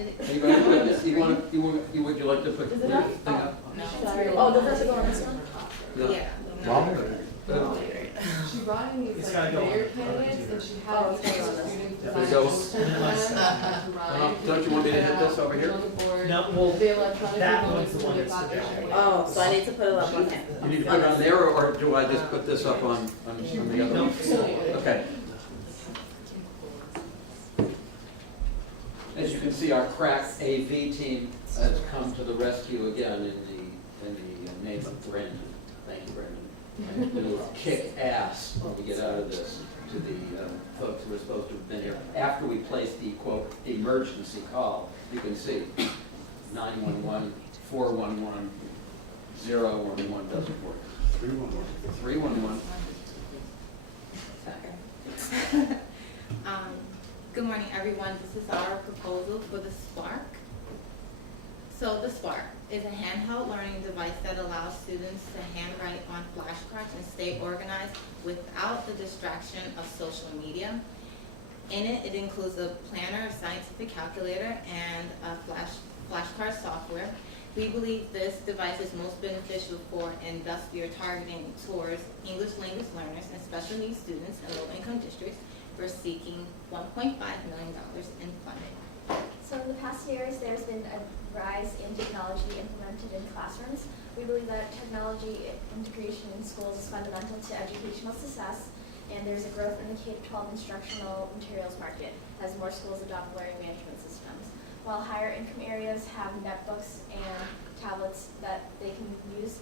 Anybody put this, would you like to put this Is it thing up? up? No. Sorry. Oh, does that have to go on this one? No. Yeah. Mom? She brought in these It's like gotta go mayor on the candidates and she Oh, had it's these gotta go on this. students There design you go. posters for them. Don't you want me to hit this over here? On the board. No, well, They electronically that voted one's the for one the that's clock the issue. Oh, so I need to put it up on here. You need to put it on there, or do I just put this up on the other No. one? Okay. As you can see, our crack AV team has come to the rescue again in the name of Brandon. Thank you, Brandon. And we'll kick ass when we get out of this to the folks who are supposed to have been here. After we place the, quote, emergency call, you can see 911, 411, 011 doesn't work. 311. Good morning, everyone. This is our proposal for the Spark. So the Spark is a handheld learning device that allows students to handwrite on flashcards and stay organized without the distraction of social media. In it, it includes a planner, a scientific calculator, and a flashcard software. We believe this device is most beneficial for, and thus we are targeting towards English language learners and special needs students in low-income districts. We're seeking $1.5 million in funding. So in the past years, there's been a rise in technology implemented in classrooms. We believe that technology integration in schools is fundamental to educational success, and there's a growth in the K-12 instructional materials market as more schools adopt learning management systems. While higher income areas have netbooks and tablets that they can use,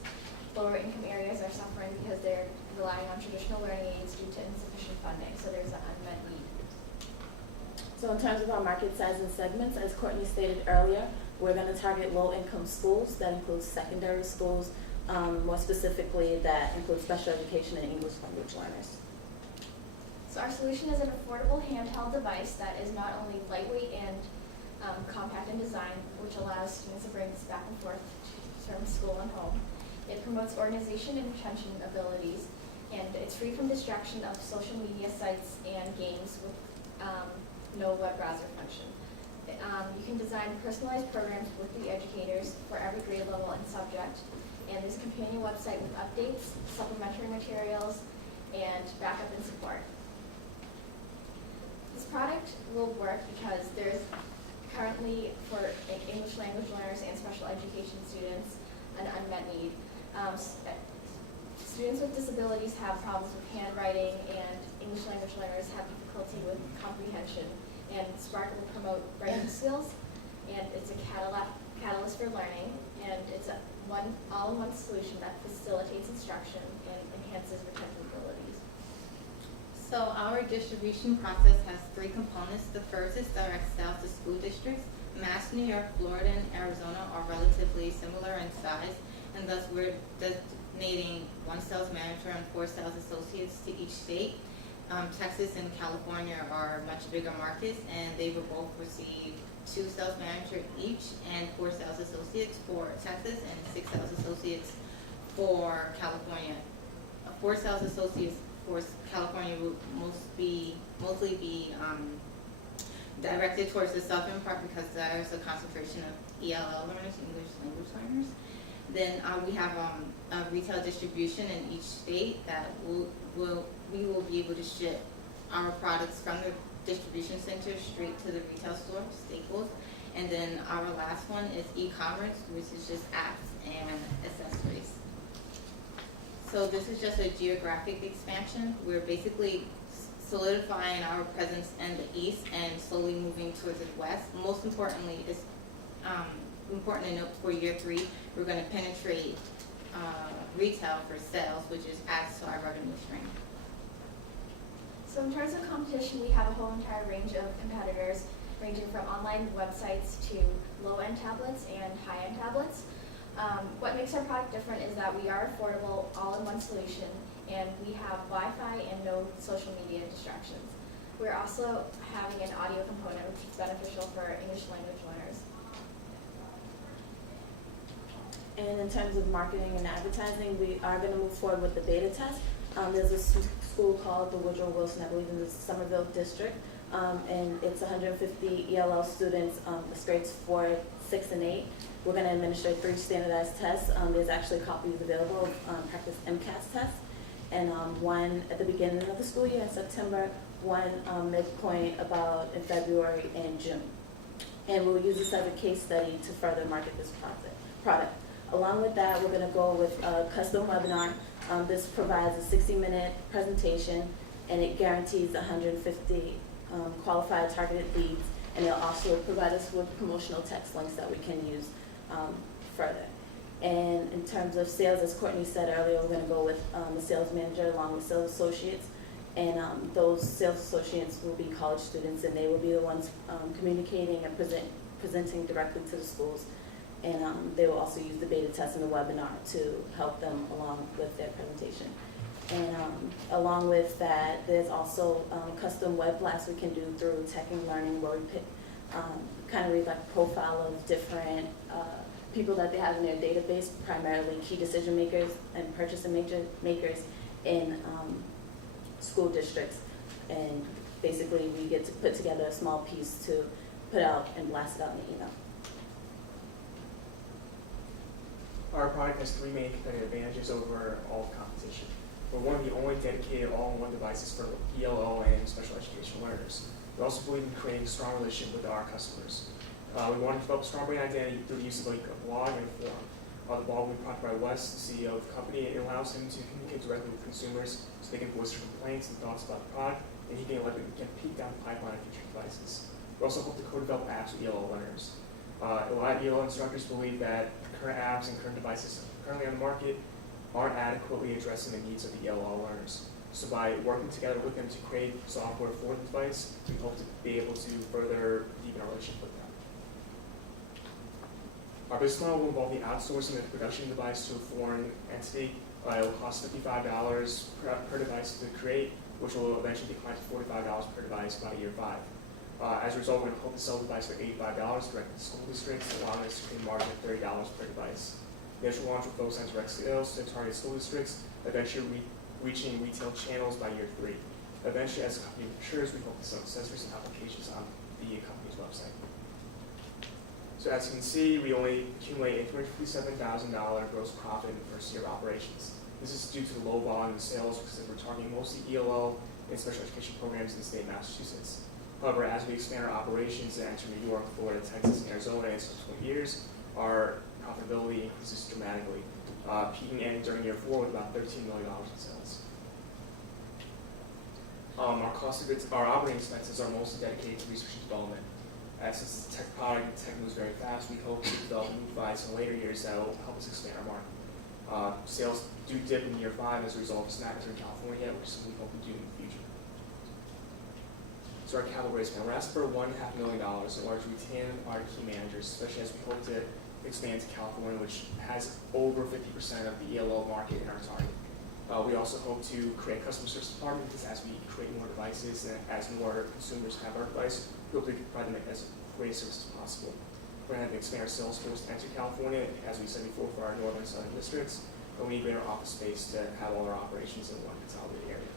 lower income areas are suffering because they're relying on traditional learning aids due to insufficient funding, so there's an unmet need. So in terms of our market size and segments, as Courtney stated earlier, we're going to target low-income schools. That includes secondary schools, more specifically that includes special education and English language learners. So our solution is an affordable handheld device that is not only lightweight and compact in design, which allows students to bring this back and forth from school and home. It promotes organization and retention abilities, and it's free from distraction of social media sites and games with no web browser function. You can design personalized programs with the educators for every grade level and subject, and there's a companion website with updates, supplementary materials, and backup and support. This product will work because there's currently, for English language learners and special education students, an unmet need. Students with disabilities have problems with handwriting, and English language learners have difficulty with comprehension. And Spark will promote writing skills, and it's a catalyst for learning, and it's a all-in-one solution that facilitates instruction and enhances retention abilities. So our distribution process has 3 components. The first is direct sales to school districts. Mass, New York, Florida, and Arizona are relatively similar in size, and thus we're designating 1 sales manager and 4 sales associates to each state. Texas and California are much bigger markets, and they will both receive 2 sales managers each and 4 sales associates for Texas and 6 sales associates for California. 4 sales associates for California will mostly be directed towards the southern part because there's a concentration of ELL learners, English language learners. Then we have a retail distribution in each state that we will be able to ship our products from the distribution center straight to the retail store, Staples. And then our last one is e-commerce, which is just apps and accessories. So this is just a geographic expansion. We're basically solidifying our presence in the east and slowly moving towards the west. Most importantly, it's important to note for year 3, we're going to penetrate retail for sales, which is adds to our revenue stream. So in terms of competition, we have a whole entire range of competitors, ranging from online websites to low-end tablets and high-end tablets. What makes our product different is that we are affordable, all-in-one solution, and we have Wi-Fi and no social media distractions. We're also having an audio component, which is beneficial for English language learners. And in terms of marketing and advertising, we are going to move forward with the beta test. There's a school called the Woodrow Wilson, I believe in the Somerville district, and it's 150 ELL students, it's grades 4, 6, and 8. We're going to administer 3 standardized tests. There's actually copies available of practice MCAS tests, and one at the beginning of the school year in September, one midpoint about in February and June. And we'll use this as a case study to further market this product. Along with that, we're going to go with a custom webinar. This provides a 60-minute presentation, and it guarantees 150 qualified targeted leads, and it'll also provide us with promotional text links that we can use further. And in terms of sales, as Courtney said earlier, we're going to go with a sales manager along with sales associates, and those sales associates will be college students, and they will be the ones communicating and presenting directly to the schools. And they will also use the beta test and the webinar to help them along with their presentation. And along with that, there's also custom web blasts we can do through Tech and Learning, where we pick, kind of read like profile of different people that they have in their database, primarily key decision makers and purchasing makers in school districts. And basically we get to put together a small piece to put out and blast it out in the email. Our product has 3 main competitive advantages over all the competition. We're one of the only dedicated all-in-one devices for ELL and special education learners. We also believe in creating a strong relationship with our customers. We want to develop a strong brand identity through the use of a blog and a forum. The blog will be prompted by Wes, the CEO of the company, and it allows him to communicate directly with consumers so they can voice their complaints and thoughts about the product, and he can get a peek down the pipeline of future devices. We also hope to co-develop apps with ELL learners. A lot of ELL instructors believe that current apps and current devices currently on the market aren't adequately addressing the needs of the ELL learners. So by working together with them to create software for the device, we hope to be able to further deepen our relationship with them. Our business model will involve the outsourcing of the production device to a foreign entity. It will cost $55 per device to create, which will eventually decline to $45 per device by year 5. As a result, we're going to hope to sell the device for $85 directly to school districts, allowing us to create a margin of $30 per device. The initial launch will focus on direct sales to target school districts, eventually reaching retail channels by year 3. Eventually, as the company matures, we hope to sell accessories and applications on the company's website. So as you can see, we only accumulated $257,000 gross profit in the first year of operations. This is due to the low volume of sales because we're targeting mostly ELL and special education programs in the state of Massachusetts. However, as we expand our operations and enter New York, Florida, Texas, and Arizona in subsequent years, our profitability increases dramatically, peaking in during year 4 with about $13 million in sales. Our cost of goods, our operating expenses are mostly dedicated to research and development. Since the tech product and tech moves very fast, we hope to develop new devices in later years that will help us expand our market. Sales do dip in year 5 as a result of us not entering California yet, which is something we hope to do in the future. So our capital raise plan, we're asking for $1.5 million in order to retain our key managers, especially as we hope to expand to California, which has over 50% of the ELL market in our target. We also hope to create a customer service department because as we create more devices and as more consumers have our device, we hope to provide them as great a service as possible. We're going to expand our sales force to enter California, as we said before, for our northern and southern districts, but we need greater office space to have all our operations in one consolidated area.